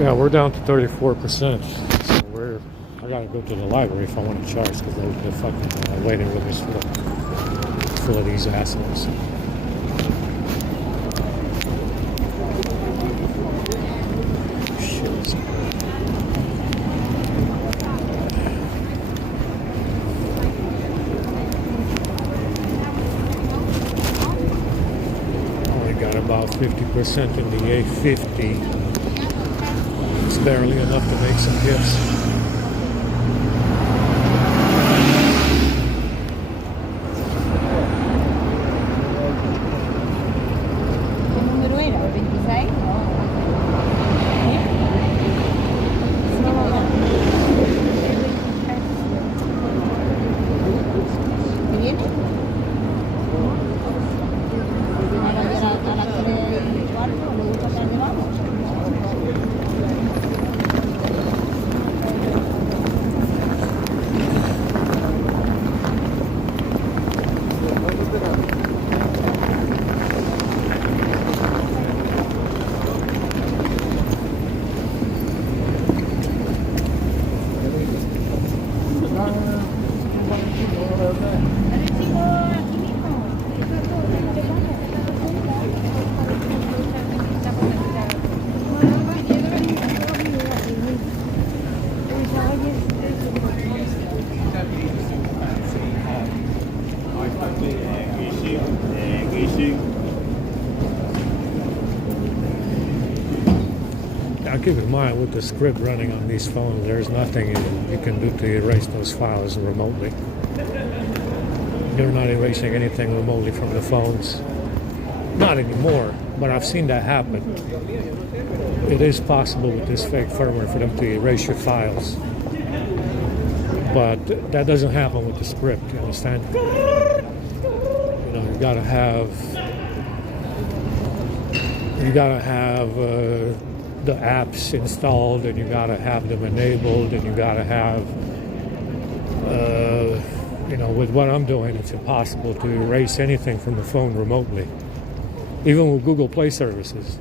Yeah, we're down to 34%. So I gotta go to the library if I want to charge, because the fucking waiting room is full of these assholes. Shit. Only got about 50% in the A50. It's barely enough to make some gifts. Now keep in mind, with the script running on these phones, there's nothing you can do to erase those files remotely. You're not erasing anything remotely from the phones. Not anymore, but I've seen that happen. It is possible with this fake firmware for them to erase your files. But that doesn't happen with the script, you understand? You know, you gotta have the apps installed, and you gotta have them enabled, and you gotta have you know, with what I'm doing, it's impossible to erase anything from the phone remotely, even with Google Play services,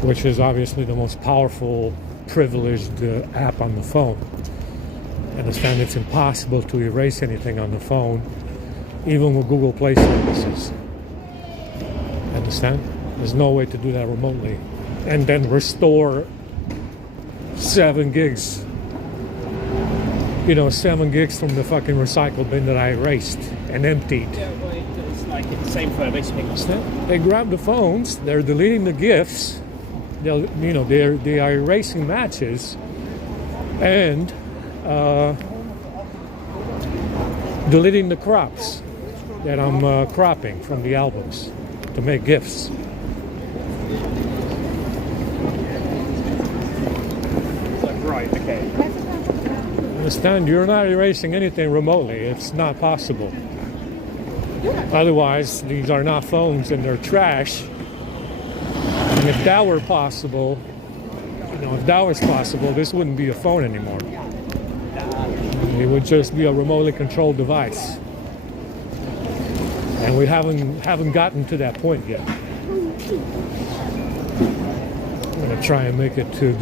which is obviously the most powerful, privileged app on the phone. Understand, it's impossible to erase anything on the phone, even with Google Play services. Understand? There's no way to do that remotely. And then restore 7 gigs. You know, 7 gigs from the fucking recycle bin that I erased and emptied. Yeah, well, it's like it's the same for basically. They grab the phones, they're deleting the GIFs, they are erasing matches, and deleting the crops that I'm cropping from the albums to make GIFs. Right, okay. Understand, you're not erasing anything remotely. It's not possible. Otherwise, these are not phones and they're trash. And if that were possible, if that was possible, this wouldn't be a phone anymore. It would just be a remotely controlled device. And we haven't gotten to that point yet. I'm gonna try and make it to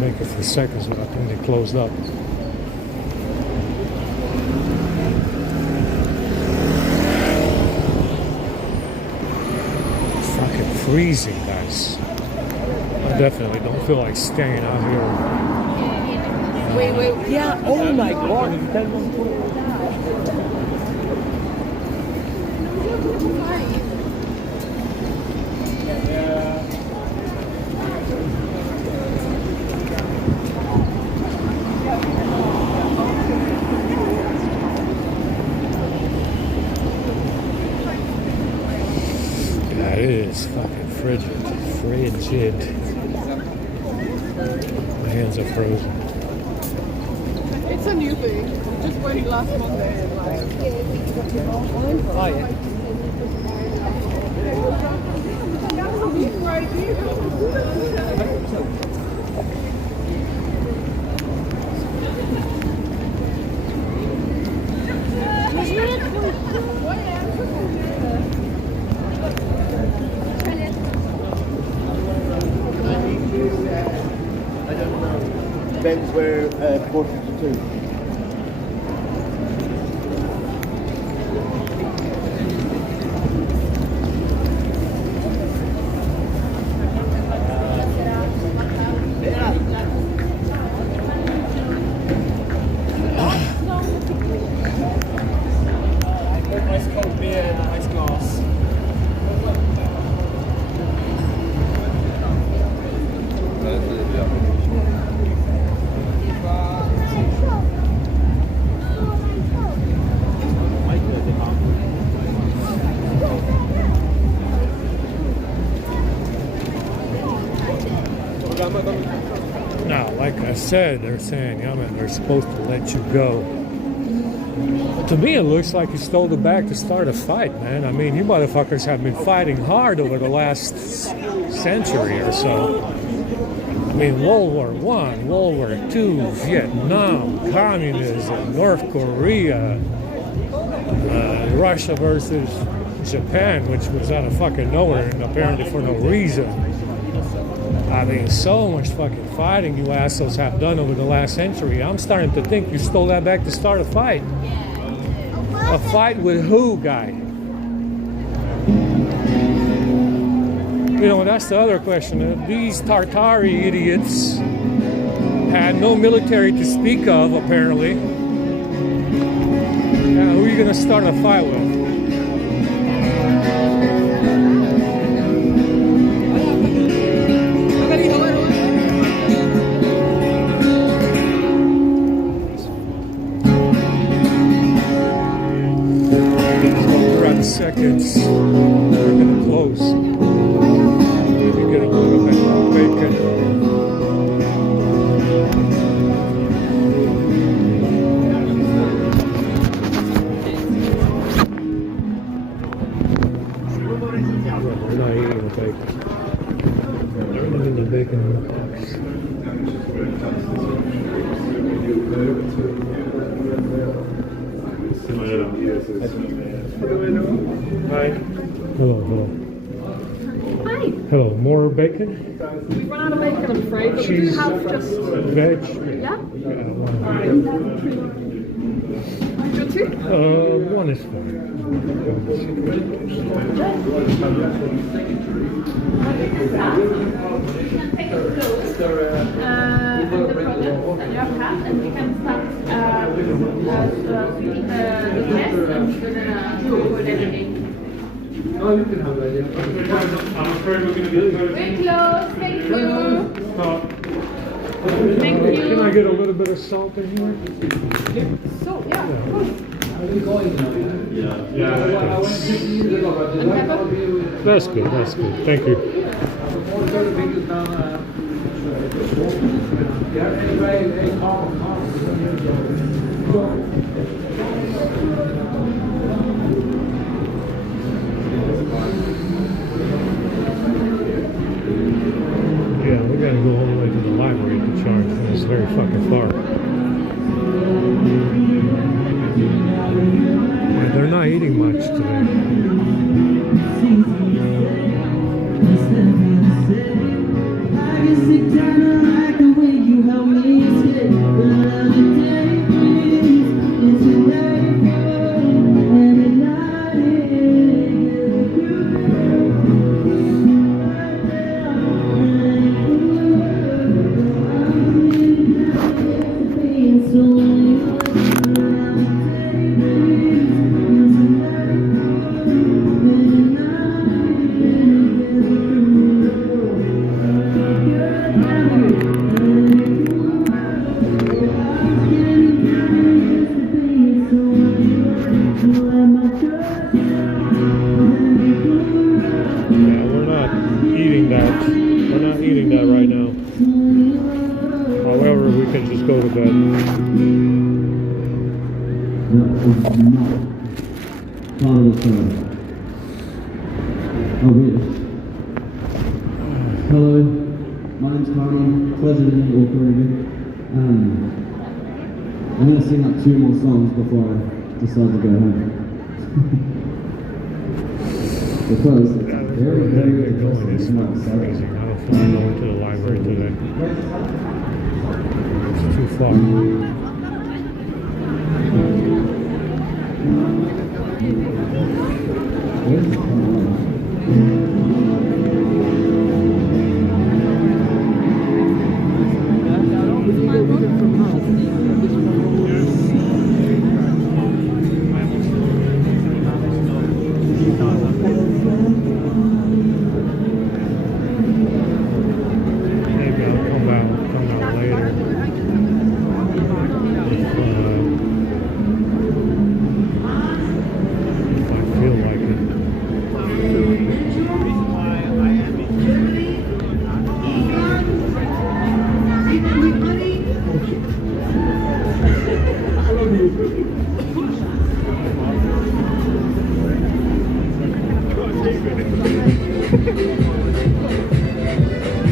make it for seconds, but I think they closed up. It's fucking freezing, guys. I definitely don't feel like staying out here. Wait. Yeah, oh my god. Yeah, it is fucking frigid. My hands are frozen. It's a new thing. Just went last Monday and like. Oh yeah. ends were quarter to 2. Nice cold beer and a nice glass. Now, like I said, they're saying, yeah, man, they're supposed to let you go. To me, it looks like you stole the bag to start a fight, man. I mean, you motherfuckers have been fighting hard over the last century or so. I mean, World War I, World War II, Vietnam, communism, North Korea, Russia versus Japan, which was out of fucking nowhere and apparently for no reason. I mean, so much fucking fighting you assholes have done over the last century. I'm starting to think you stole that back to start a fight. A fight with who, guy? You know, that's the other question. These Tartari idiots had no military to speak of, apparently. Who are you going to start a fight with? Seconds, we're gonna close. Maybe get a little bit more bacon. We're not eating the bacon. We're eating the bacon in the box. Hi. Hello, hello. Hi. Hello, more bacon? We run out of bacon, I'm afraid, but we do Cheese, have just... veg? Yeah? One. Good too? One is fine. You have had, and we can start the test, and we're gonna record everything. Oh, you can have that, yeah. I'm afraid we're going to get We're close, thank you. Thank you. Can I get a little bit of salt in here? So, yeah, of course. That's good, that's good. Thank you. Yeah, we gotta go all the way to the library to charge. It's very fucking far. Yeah, they're not eating much today. Go to bed. Hello, my name's Carney. Pleasure to meet you all three of you. I'm going to sing like 2 more songs before I decide to go home. Because it's very, very going. It's not crazy. I don't feel like going to the library today. fuck? Maybe I'll come out later. If I feel like it.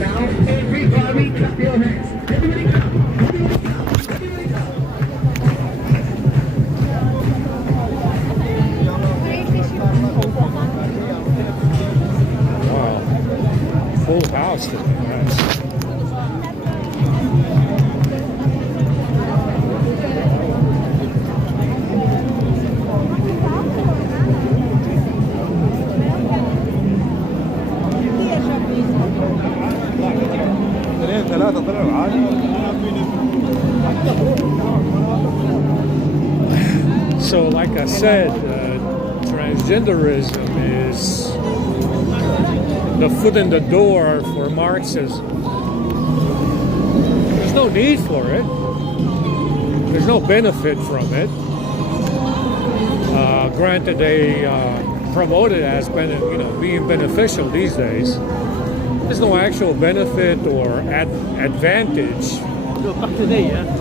Now, everybody clap your hands. Everybody clap. Everybody clap. Wow. Full house today. Nice. ثلاثة طلعوا عادي. So, like I said, transgenderism is the foot in the door for Marxism. There's no need for it. There's no benefit from it. Granted, they promote it as being beneficial these days. There's no actual benefit or advantage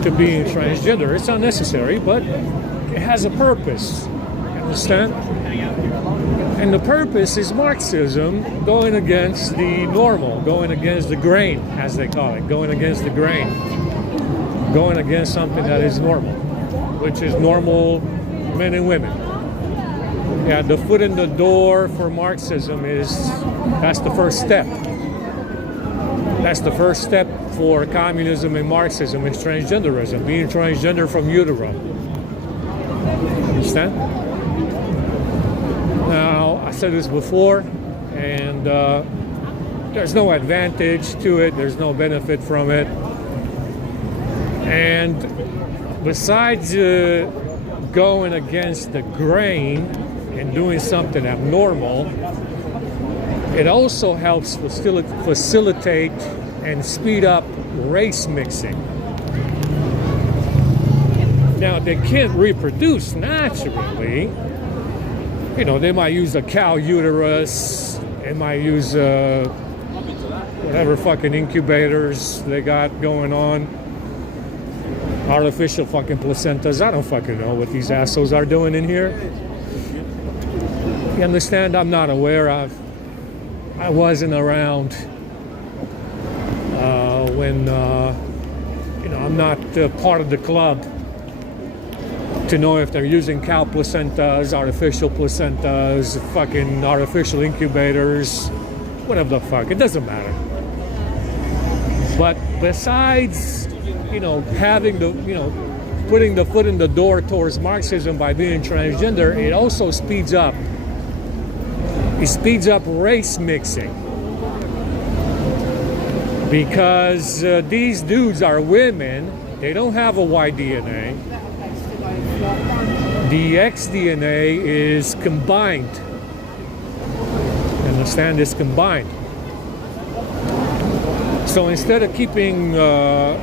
to being transgender. It's unnecessary, but it has a purpose. You understand? And the purpose is Marxism going against the normal, going against the grain, as they call it, going against the grain, going against something that is normal, which is normal men and women. Yeah, the foot in the door for Marxism that's the first step. That's the first step for communism and Marxism is transgenderism, being transgender from utero. Understand? Now, I said this before, and there's no advantage to it. There's no benefit from it. And besides going against the grain and doing something abnormal, it also helps facilitate and speed up race mixing. Now, they can't reproduce naturally. They might use a cow uterus. They might use whatever fucking incubators they got going on. Artificial fucking placentas. I don't fucking know what these assholes are doing in here. You understand? I'm not aware. I wasn't around when I'm not part of the club to know if they're using cow placentas, artificial placentas, fucking artificial incubators, whatever the fuck. It doesn't matter. But besides, having putting the foot in the door towards Marxism by being transgender, it also speeds up race mixing. Because these dudes are women, they don't have a Y DNA. The X DNA is combined. Understand? It's combined. So instead of keeping the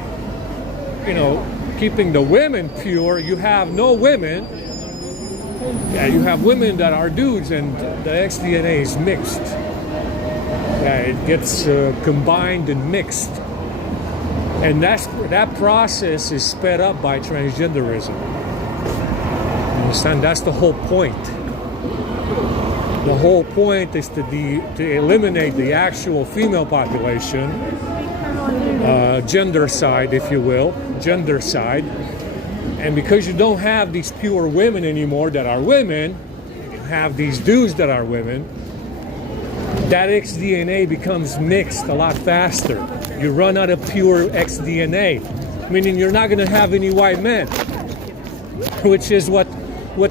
women pure, you have no women. Yeah, you have women that are dudes, and the X DNA is mixed. Yeah, it gets combined and mixed, and that process is sped up by transgenderism. You understand? That's the whole point. The whole point is to eliminate the actual female population, gender side, if you will, gender side. And because you don't have these pure women anymore that are women, you have these dudes that are women, that XDNA becomes mixed a lot faster. You run out of pure XDNA. meaning you're not going to have any white men, which is what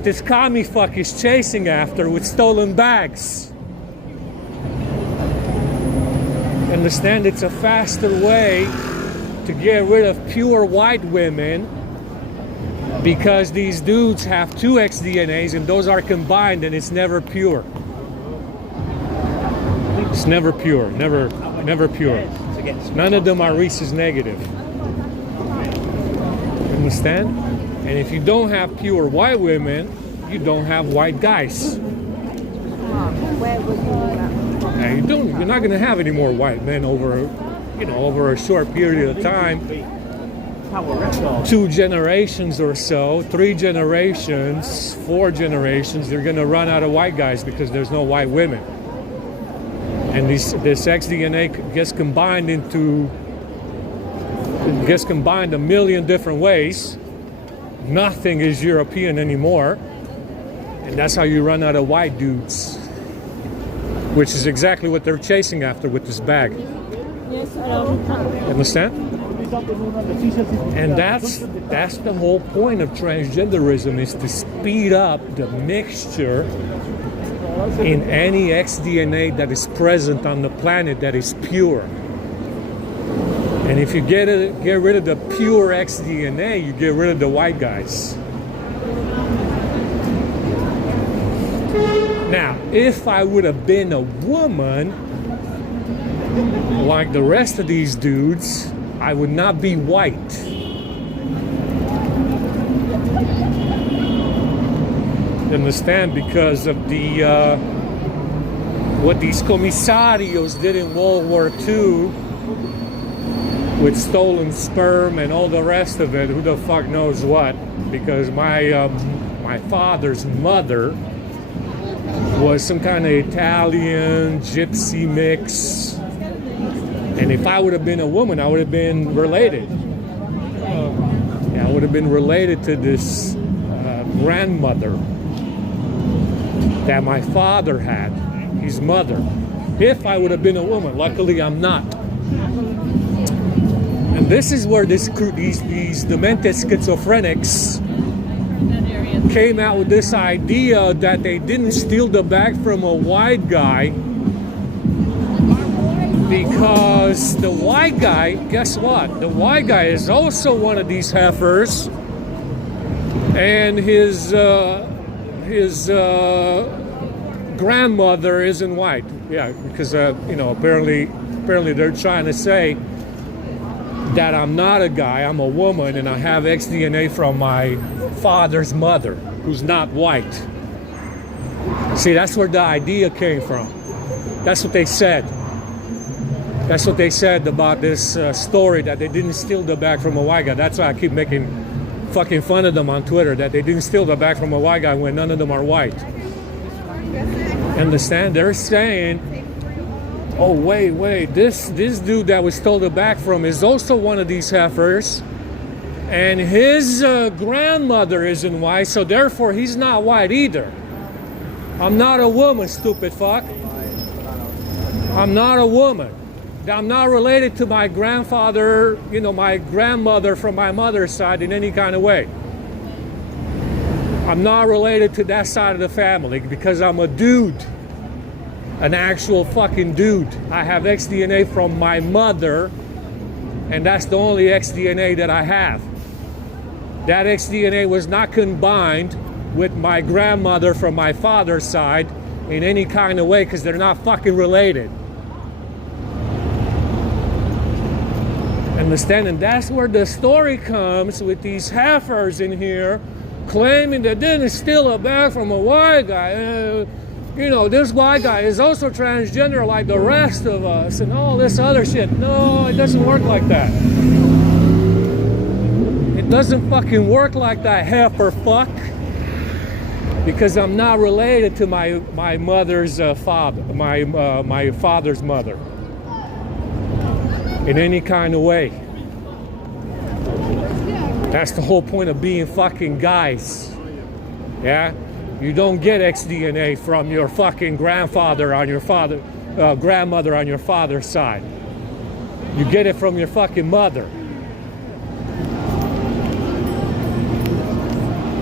this commie fuck is chasing after with stolen bags. Understand, it's a faster way to get rid of pure white women because these dudes have 2 xDNAs and those are combined and it's never pure. It's never pure, never pure. None of them are rhesus negative. Understand? And if you don't have pure white women, you don't have white guys. Now you're not going to have any more white men over a short period of time. 2 generations or so, 3 generations, 4 generations, you're going to run out of white guys because there's no white women. And this xDNA gets combined a million different ways. Nothing is European anymore. And that's how you run out of white dudes. Which is exactly what they're chasing after with this bag. Understand? And that's the whole point of transgenderism, is to speed up the mixture in any xDNA that is present on the planet that is pure. And if you get rid of the pure xDNA, you get rid of the white guys. Now, if I would have been a woman, like the rest of these dudes, I would not be white. Understand? Because of what these comisarios did in World War II with stolen sperm and all the rest of it. Who the fuck knows what? Because my father's mother was some kind of Italian gypsy mix, and if I would have been a woman, I would have been related. I would have been related to this grandmother that my father had, his mother. If I would have been a woman, luckily I'm not. And this is where these demented schizophrenics came out with this idea that they didn't steal the bag from a white guy because the white guy, guess what? The white guy is also one of these heifers, and his grandmother isn't white. Yeah, because apparently they're trying to say that I'm not a guy, I'm a woman, and I have xDNA from my father's mother, who's not white. See, that's where the idea came from. That's what they said. That's what they said about this story, that they didn't steal the bag from a white guy. That's why I keep making fucking fun of them on Twitter, that they didn't steal the bag from a white guy when none of them are white. Understand? They're saying, oh, wait, this dude that we stole the bag from is also one of these heifers, and his grandmother isn't white, so therefore he's not white either. I'm not a woman, stupid fuck. I'm not a woman. I'm not related to my grandfather, my grandmother from my mother's side in any kind of way. I'm not related to that side of the family because I'm a dude. An actual fucking dude. I have xDNA from my mother, and that's the only xDNA that I have. That xDNA was not combined with my grandmother from my father's side in any kind of way because they're not fucking related. Understand? And that's where the story comes with these heifers in here claiming they didn't steal a bag from a white guy. This white guy is also transgender like the rest of us and all this other shit. No, it doesn't work like that. It doesn't fucking work like that, heifer fuck. Because I'm not related to my mother's father, my father's mother. In any kind of way. That's the whole point of being fucking guys. Yeah? You don't get xDNA from your fucking grandmother on your father's side. You get it from your fucking mother.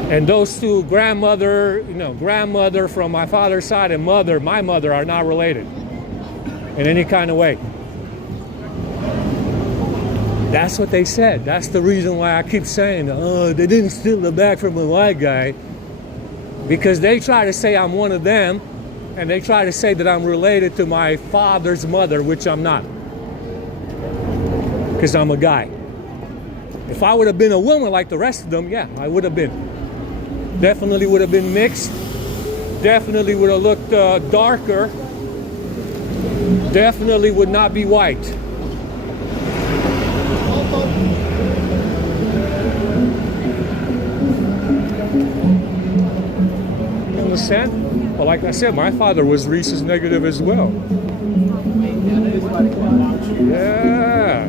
And those two, grandmother from my father's side and my mother are not related in any kind of way. That's what they said. That's the reason why I keep saying, oh, they didn't steal the bag from a white guy. Because they try to say I'm one of them, and they try to say that I'm related to my father's mother, which I'm not. Because I'm a guy. If I would have been a woman like the rest of them, yeah, I would have been. Definitely would have been mixed. Definitely would have looked darker. Definitely would not be white. You understand? Well, like I said, my father was rhesus negative as well. Yeah.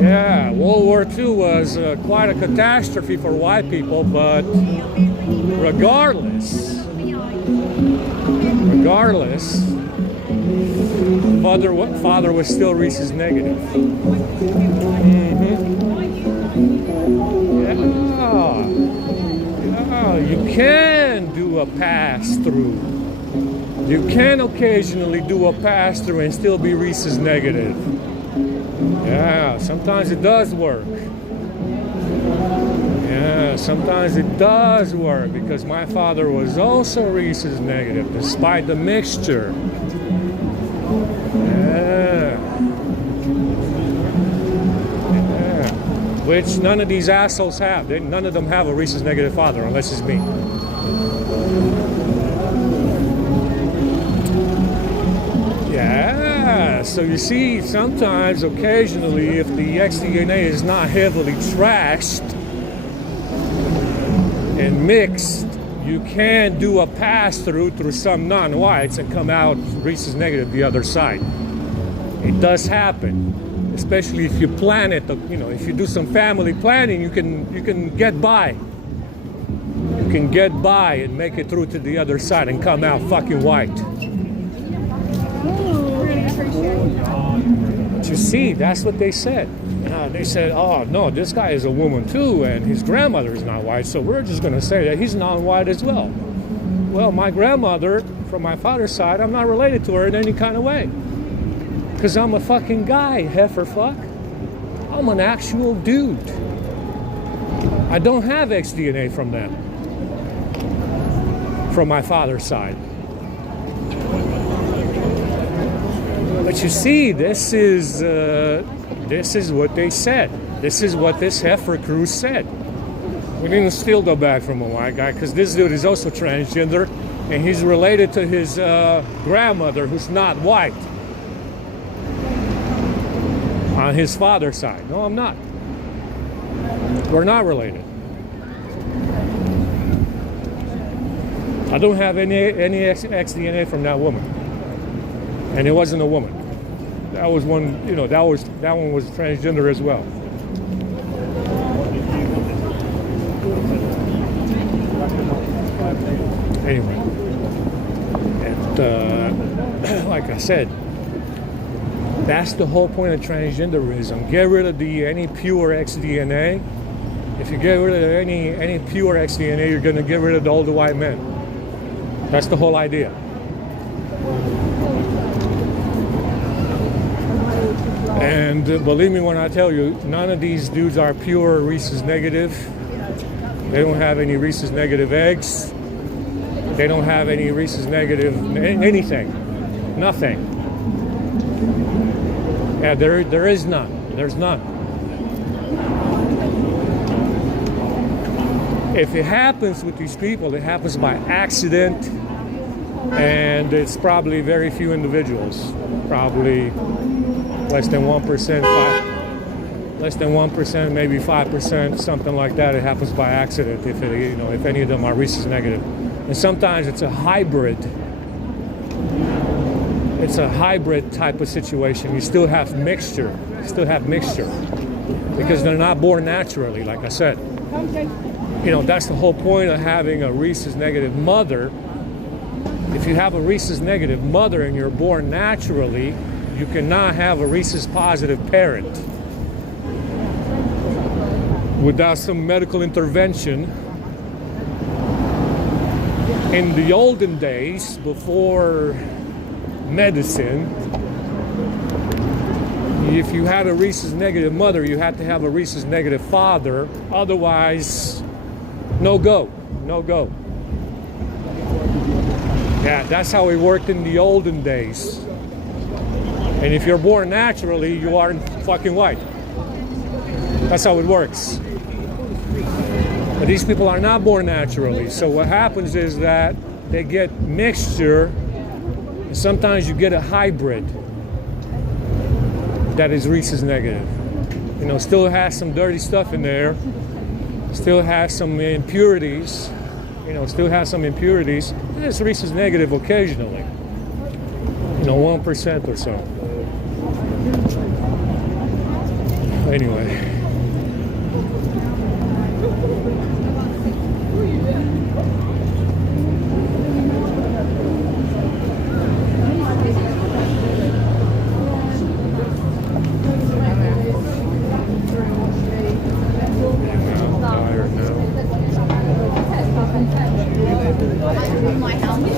Yeah, World War II was quite a catastrophe for white people, but regardless, father was still rhesus negative. Yeah, you can do a pass-through. You can occasionally do a pass-through and still be rhesus negative. Yeah, sometimes it does work. Yeah, sometimes it does work because my father was also rhesus negative despite the mixture. Yeah. Yeah. Which none of these assholes have. None of them have a rhesus negative father unless it's me. Yeah, so you see, sometimes, occasionally, if the xDNA is not heavily trashed and mixed, you can do a pass-through through some non-whites and come out rhesus negative the other side. It does happen, especially if you plan it. If you do some family planning, you can get by. You can get by and make it through to the other side and come out fucking white. But you see, that's what they said. They said, oh, no, this guy is a woman too, and his grandmother is not white, so we're just going to say that he's non-white as well. Well, my grandmother, from my father's side, I'm not related to her in any kind of way. Because I'm a fucking guy, heifer fuck. I'm an actual dude. I don't have xDNA from them. From my father's side. But you see, this is what they said. This is what this heifer crew said. We didn't steal the bag from a white guy because this dude is also transgender and he's related to his grandmother who's not white. On his father's side. No, I'm not. We're not related. I don't have any xDNA from that woman. And it wasn't a woman. That was one, that one was transgender as well. Anyway, and like I said, that's the whole point of transgenderism. Get rid of any pure xDNA. If you get rid of any pure xDNA, you're going to get rid of all the white men. That's the whole idea. And believe me when I tell you, none of these dudes are pure rhesus negative. They don't have any rhesus negative eggs. They don't have any rhesus negative anything. Nothing. Yeah, there is none. There's none. If it happens with these people, it happens by accident, and it's probably very few individuals. Probably less than 1%, less than 1%, maybe 5%, something like that. It happens by accident if any of them are rhesus negative. And sometimes it's a hybrid. It's a hybrid type of situation. You still have mixture. Because they're not born naturally, like I said. That's the whole point of having a rhesus negative mother. If you have a rhesus negative mother and you're born naturally, you cannot have a rhesus positive parent. without some medical intervention. In the olden days, before medicine, if you had a rhesus negative mother, you had to have a rhesus negative father. Otherwise, no go. Yeah, that's how it worked in the olden days. And if you're born naturally, you aren't fucking white. That's how it works. But these people are not born naturally. So what happens is that they get mixture, and sometimes you get a hybrid that is rhesus negative. You know, still has some dirty stuff in there, still has some impurities, and it's rhesus negative occasionally. 1% or so. Anyway.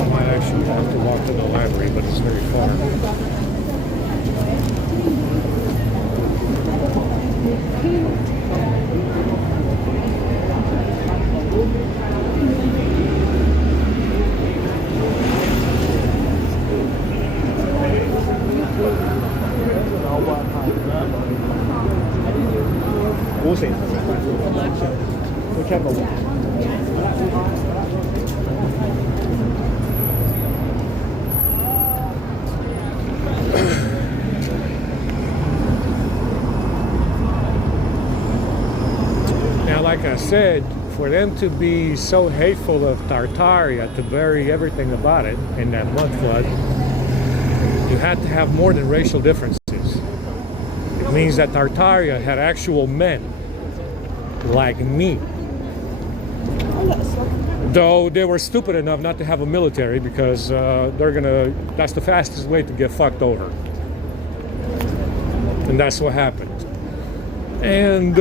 I actually have to walk to the library, but it's very far. Now, like I said, for them to be so hateful of Tartaria, to bury everything about it in that mud flood, you had to have more than racial differences. It means that Tartaria had actual men like me. Though they were stupid enough not to have a military, because that's the fastest way to get fucked over. And that's what happened. And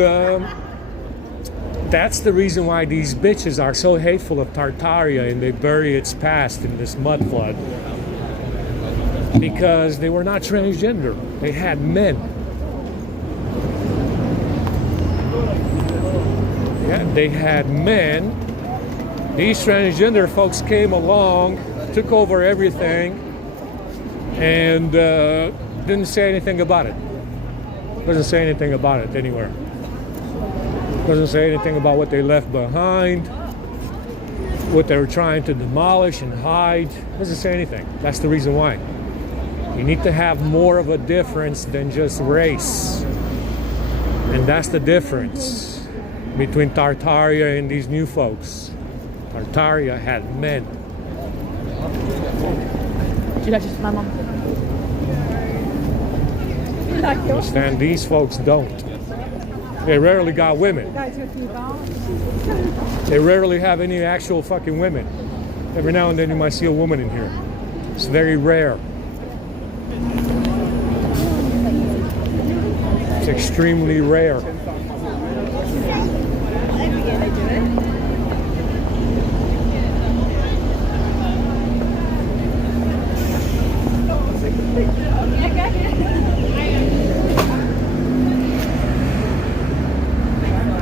that's the reason why these bitches are so hateful of Tartaria and they bury its past in this mud flood. Because they were not transgender. They had men. Yeah, they had men. These transgender folks came along, took over everything, and didn't say anything about it. Doesn't say anything about it anywhere. Doesn't say anything about what they left behind, what they were trying to demolish and hide. Doesn't say anything. That's the reason why. You need to have more of a difference than just race. And that's the difference between Tartaria and these new folks. Tartaria had men. Just my mom. Understand? These folks don't. They rarely got women. They rarely have any actual fucking women. Every now and then you might see a woman in here. It's very rare. It's extremely rare.